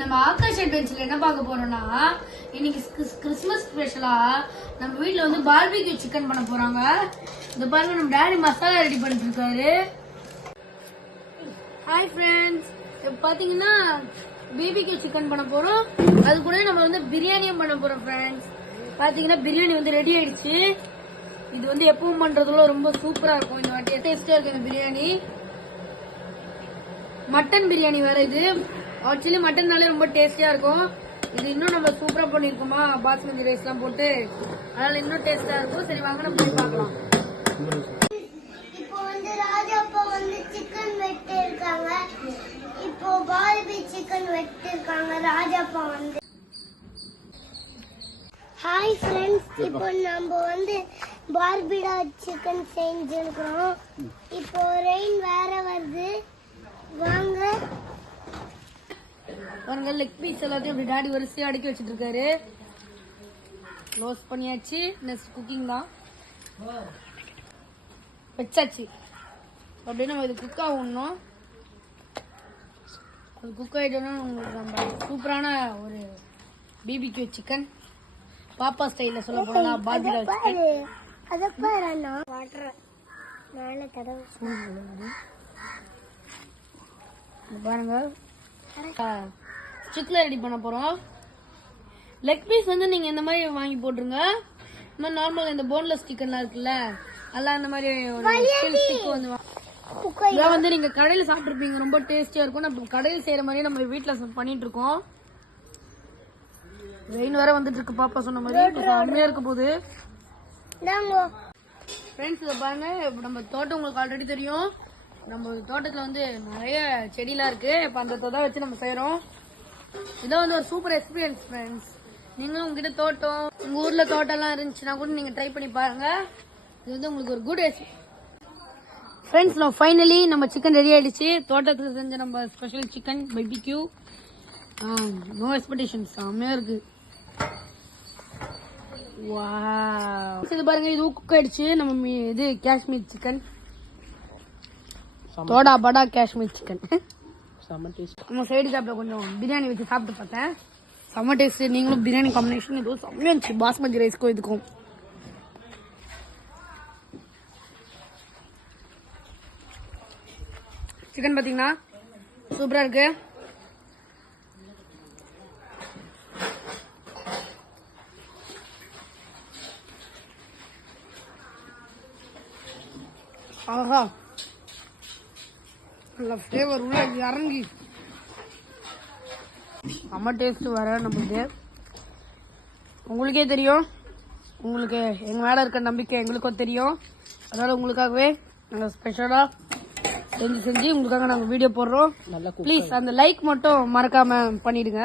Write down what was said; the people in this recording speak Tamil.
நம்ம ஆகாஷ் அட்வென்ச்சர்ல என்ன பார்க்க போறோம்னா, இன்னைக்கு கிறிஸ்மஸ் ஸ்பெஷலா நம்ம வீட்ல வந்து பார்பிக்யூ சிக்கன் பண்ண போறாங்க. இந்த பாருங்க நம்ம டாடி மசாலா ரெடி பண்ணிட்டு இருக்காரு. ஹாய் ஃப்ரெண்ட்ஸ், இப்போ பாத்தீங்கன்னா பிபிக்யூ சிக்கன் பண்ண போறோம். அது கூட நம்ம வந்து பிரியாணியும் பண்ண போறோம் ஃப்ரெண்ட்ஸ். பாத்தீங்கன்னா பிரியாணி வந்து ரெடி ஆயிடுச்சு. இது வந்து எப்பவும் பண்றதுல ரொம்ப சூப்பரா இருக்கும். இந்த வாட்டி டேஸ்டா இருக்கு இந்த பிரியாணி. மட்டன் பிரியாணி வேற இது. ஆக்சுவலி மட்டன்னாலே ரொம்ப டேஸ்டியா இருக்கும். இது இன்னும் நம்ம சூப்பரா பண்ணிருக்கோமா பாஸ்மதி ரைஸ் எல்லாம் போட்டு, அதனால இன்னும் டேஸ்டா இருக்கும். சரி வாங்க நம்ம போய் பார்க்கலாம். இப்போ வந்து ராஜாப்பா வந்து சிக்கன் வெட்டி இருக்காங்க. இப்போ பார்பி சிக்கன் வெட்டி இருக்காங்க ராஜாப்பா வந்து. ஹாய் ஃப்ரெண்ட்ஸ், இப்போ நம்ம வந்து பார்பிடா சிக்கன் செஞ்சிருக்கிறோம். இப்போ ரெயின் வேற வருது, வாங்க பாருங்க. லெக் பீஸ் எல்லாத்தையும் அப்படி டாடி வரிசையா அடுக்கி வச்சிட்டு இருக்காரு. க்ளோஸ் பண்ணியாச்சு. நெக்ஸ்ட் குக்கிங் தான் வச்சாச்சு. அப்படியே நம்ம இது குக் ஆகணும். அது குக் ஆகிட்டோம்னா உங்களுக்கு நம்ம சூப்பரான ஒரு பிபிக்யூ சிக்கன் பாப்பா ஸ்டைல சொல்ல போனா பார்பிக்யூ சிக்கன். அத பாருங்க வாட்டர் மேல தடவை பாருங்க. சிக்கன் ரெடி பண்ண போறோம். லெக் பீஸ் வந்து நீங்க இந்த மாதிரி வாங்கி போட்டுருங்க. இந்த நார்மல் இந்த போன்லெஸ் சிக்கன்லாம் இருக்குல்ல, அதெல்லாம் இந்த மாதிரி இதான் வந்து நீங்க கடையில சாப்பிட்டுருப்பீங்க. ரொம்ப டேஸ்டியா இருக்கும். நம்ம கடையில் செய்யற மாதிரியே நம்ம வீட்டுல பண்ணிட்டு இருக்கோம். ரெயின் வேற வந்துட்டு இருக்கு. பாப்பா சொன்ன மாதிரி செம்மையா இருக்க போகுது. ஃப்ரெண்ட்ஸ் இதை பாருங்க. நம்ம தோட்டம் உங்களுக்கு ஆல்ரெடி தெரியும். நம்ம தோட்டத்துல வந்து நிறைய செடியெல்லாம் இருக்கு. இப்ப அந்த தான் வச்சு நம்ம செய்யறோம். இதான் வந்து ஒரு சூப்பர் எக்ஸ்பீரியன்ஸ் ஃப்ரெண்ட்ஸ். நீங்களும் உங்ககிட்ட தோட்டம், உங்க ஊர்ல தோட்டம் எல்லாம் இருந்துச்சுன்னா கூட நீங்க ட்ரை பண்ணி பாருங்க. இது வந்து உங்களுக்கு ஒரு குட் ஃப்ரெண்ட்ஸ். நான் ஃபைனலி நம்ம சிக்கன் ரெடி ஆயிடுச்சு. தோட்டத்துல செஞ்ச நம்ம special chicken BBQ. No expectations, செம்மையா இருக்கு. வாவ், இது பாருங்க. இது குக் ஆயிடுச்சு. நம்ம இது காஷ்மீர் சிக்கன், தோடா படா காஷ்மீர் சிக்கன். நம்ம சைடு சாப்பிட கொஞ்சம் பிரியாணி வச்சு சாப்பிட்டு பார்த்தேன். செம்ம டேஸ்ட். நீங்களும் பிரியாணி காம்பினேஷன் இதுவும் செம்மையா இருந்துச்சு. பாஸ்மதி ரைஸ்க்கும் இதுக்கும் சிக்கன் பாத்தீங்கன்னா சூப்பரா இருக்கு. ஆஹா, நல்ல ஃப்ளேவர் உள்ள இறங்கி செம்ம டேஸ்ட் வர நம்மளுக்கு. உங்களுக்கே தெரியும், உங்களுக்கு எங்க மேல இருக்க நம்பிக்கை எங்களுக்கும் தெரியும். அதனால உங்களுக்காகவே நாங்கள் ஸ்பெஷலா செஞ்சு உங்களுக்காக நாங்கள் வீடியோ போடுறோம். ப்ளீஸ் அந்த லைக் மட்டும் மறக்காம பண்ணிடுங்க.